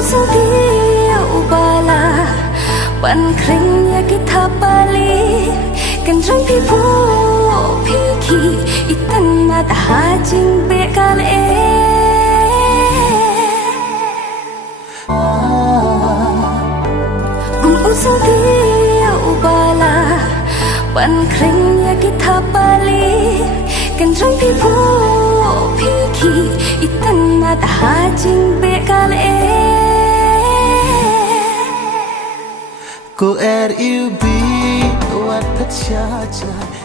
usang dia ubala ban kring ya kita balik kan rang pipu piki itan mata hajing bekal usang dia ubala ban kring ya kita balik kan rang pipu piki itan mata hajing bekal cô er yêu bi wat thật cha cha